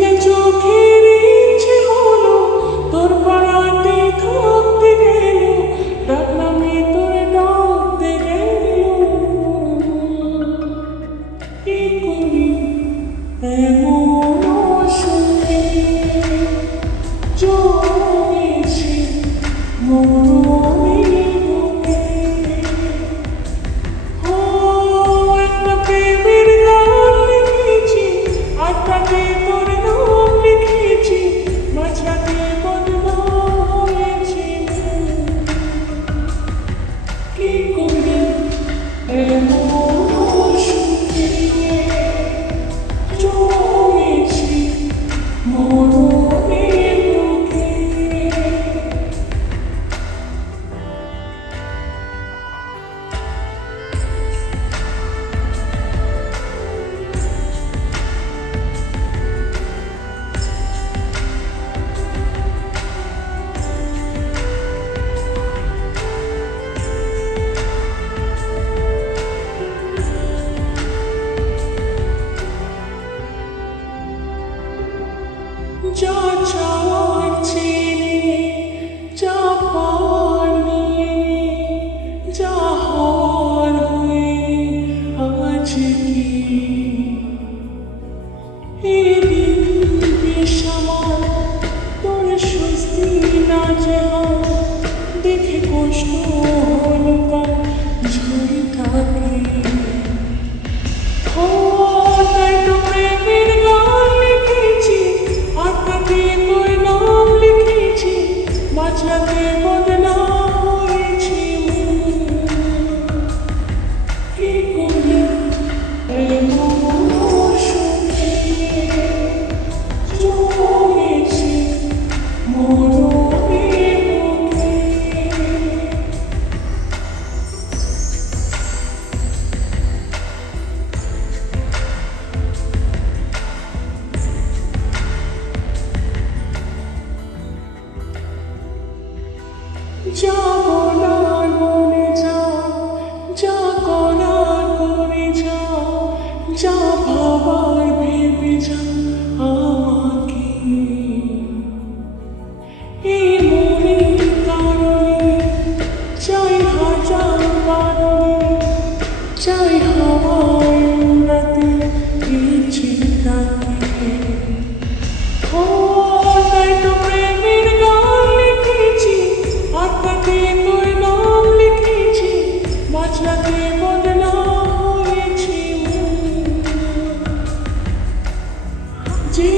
না চোখের ইচ্ছে হলো তোর পাড়াতে থাকতে গেল, ডাকলাম তোর ডাকতে গেল। কি করি এমন অসুখে জমেছি মরমের বুকে। একটা প্রেমের গান লিখেছি, আটটাতে তোর নাম লিখেছি, মাঝরাতে বদনাম হয়েছি। কি করি এমন অসুখে জমেছি মরমের বুকে। যা চাওয়ার চেয়ে যা পাওয়ার নিয়ে, যা হওয়ার হয়ে আজ কি এই দিন বেসামাল তোর স্বস্তি না যে দেখে কষ্ট হলো তার ঝড়টাকে। তাই তো প্রেমের গান লিখেছি, আটটাতে তোর নাম লিখেছি, মাঝরাতে বদনাম হয়েছি। কি করি এমন অসুখে জমেছি মরমের বুকে। যা বলার বলে যা, যা করার করে যা, যা ভাবার ভেবে যা আমাকে। এই মনের কারণে চাই হাজার বারণে, চাই হাওয়ায় উড়াতে ইচ্ছেটাকে। তাই তো প্রেমের গান লিখেছি, আটটাতে তোর নাম লিখেছি, মাঝরাতে বদনাম হয়েছি। যে